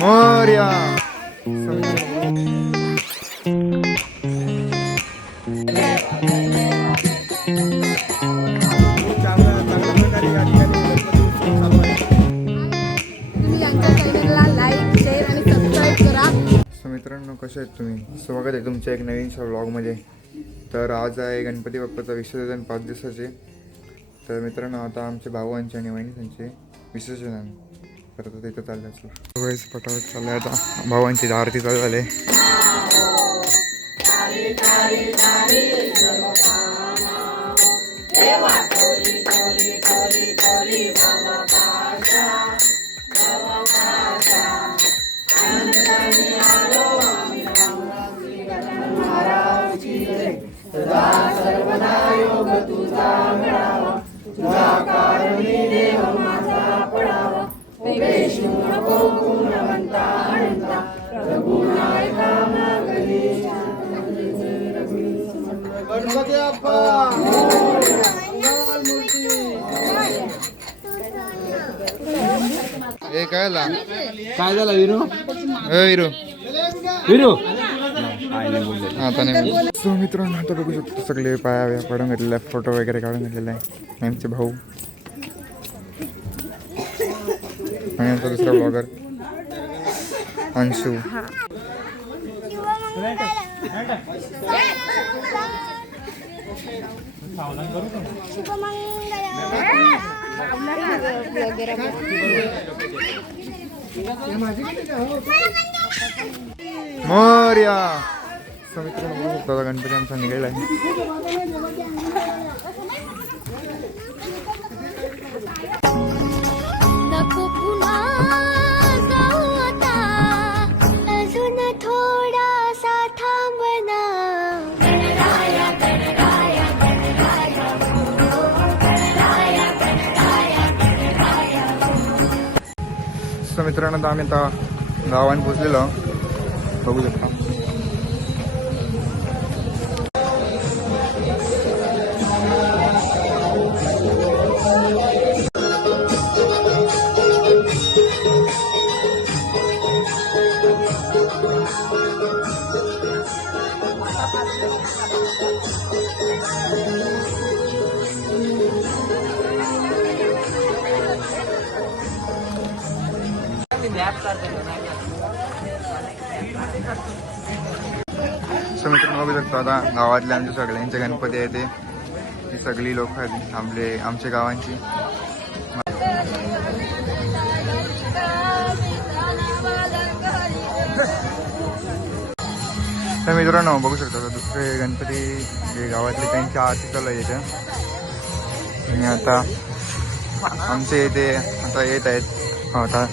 Morya so मित्रांनो कसे आहेत तुम्ही? स्वागत आहे तुमच्या एक नवीन व्लॉगमध्ये तर आज आहे गणपती बाप्पाचं विसर्जन पाच दिवसाचे. तर मित्रांनो आता आमचे भावांचे आणि वहिनींचे विसर्जन करत तर तिथं चाललं असं वेळेस पटापट चाललं आता भावांची आरती चालू झाली ए झाला? काय झालं विरू? विरू. विरू? आता नाही सो मित्रांनो आता बघू शकतो सगळे पाया व्या पडून घेतलेले फोटो वगैरे काढून घेतलेला आहे आमचे भाऊ. आणि आमचा दुसरा ब्लॉगर अंशू. मोर्या. समित्र मित्रांनो गणपती आमचा निघायला आहे. मित्रांनो तर आम्ही आता गावात पोचलेलो बघू शकता. सो मित्रांनो बघू शकतो आता गावातले आमचे सगळ्यांचे गणपती आहे ते. सगळी लोक आहेत आपले आमच्या गावांची. तर मित्रांनो बघू शकतो आता दुसरे गणपती जे गावातले त्यांच्या आरती चालू आहे इथं. आणि आता आमचे इथे आता येत आहेत. हो, आता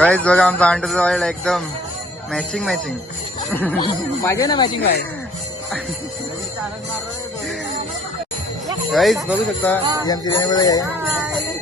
गाईज बघा आमचा अंडर ऑइल एकदम. मॅचिंग मॅचिंग पाहिजे ना मॅचिंग काय गाईज बघू शकता. ही आमची आहे.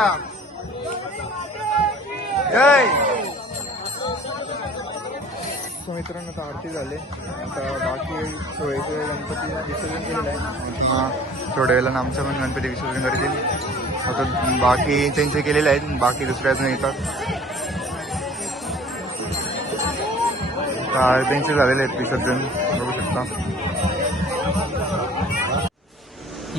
मोर्या जय मित्रांनो आता आरती झाले. आता बाकी सोयीचे गणपती विसर्जन केलेलं आहे. मग थोड्या वेळेला आमचं पण गणपती विसर्जन करतील. आता बाकी त्यांचे केलेले आहेत बाकी दुसऱ्या येतात. त्यांचे झालेले आहेत विसर्जन बघू शकता.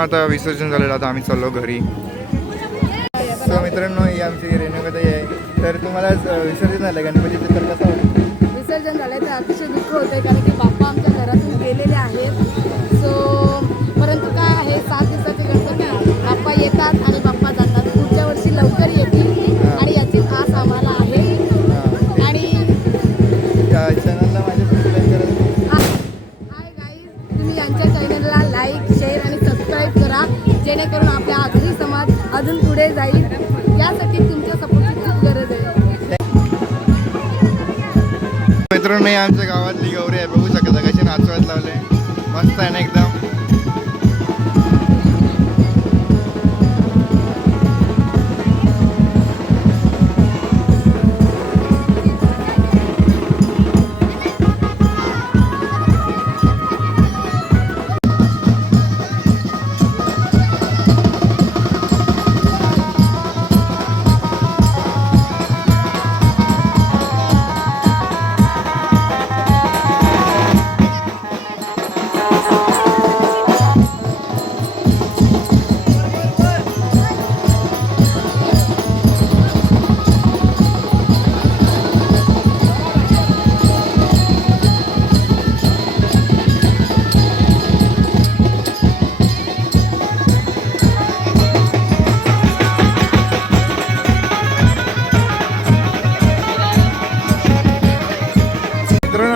आता विसर्जन झालेलं आता आम्ही चाललो घरी. सो मित्रांनो ही आमची रेणुकाताई आहे. तर तुम्हाला विसर्जन झालं गणपतीचं? तर कसं होतं? विसर्जन झालं तर अतिशय दुःख आहे कारण की बाप्पा आमच्या घरातून गेलेले आहेत. सो परंतु काय आहे सात दिवसाचे गणपती बाप्पा येतात आणि बाप्पा मित्रांनो ही आमच्या गावातली गौरी आहे. बघू शकता कशी नाचवत लावले. मस्त आहे ना एकदम.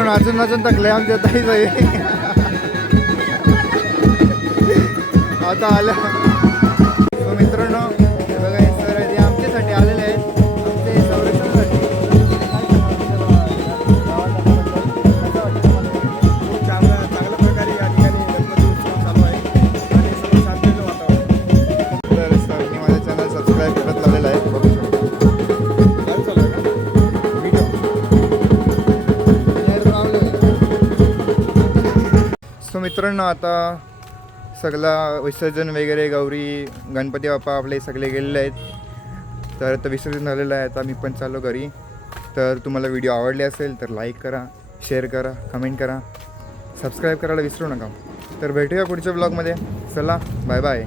मित्रांनो नाचून नाचून थकले आमच्या ताई जाई आता आलं मित्रांनो मित्रांनो आता सगळा विसर्जन वगैरे गौरी गणपती बाप्पा आपले सगळे गेलेले आहेत. तर आता विसर्जन झालेलं आहे आता मी पण चाललो घरी. तर तुम्हाला व्हिडिओ आवडले असेल तर लाईक करा शेअर करा कमेंट करा. सबस्क्राईब करायला विसरू नका. तर भेटूया पुढच्या ब्लॉगमध्ये चला बाय बाय